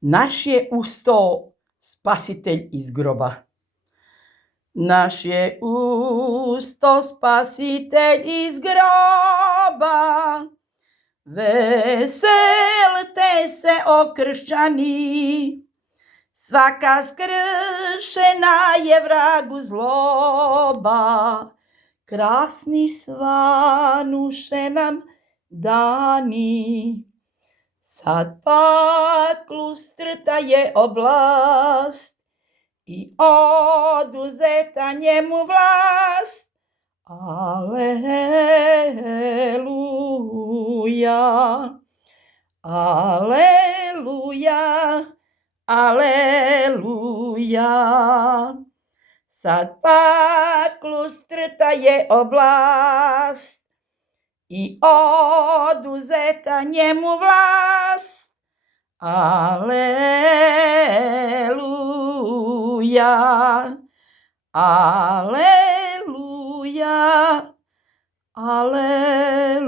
Naš je ustao spasitelj iz groba. Naš je ustao spasitelj iz groba. Veselte se, o kršćani, svaka skršena je vragu zloba. Krasni svanuše nam dani, sad paklu strta je oblast i oduzeta njemu vlast. Aleluja, aleluja, aleluja. Sad paklu strta je oblast i oduzeta njemu vlast. Aleluja, aleluja, aleluja.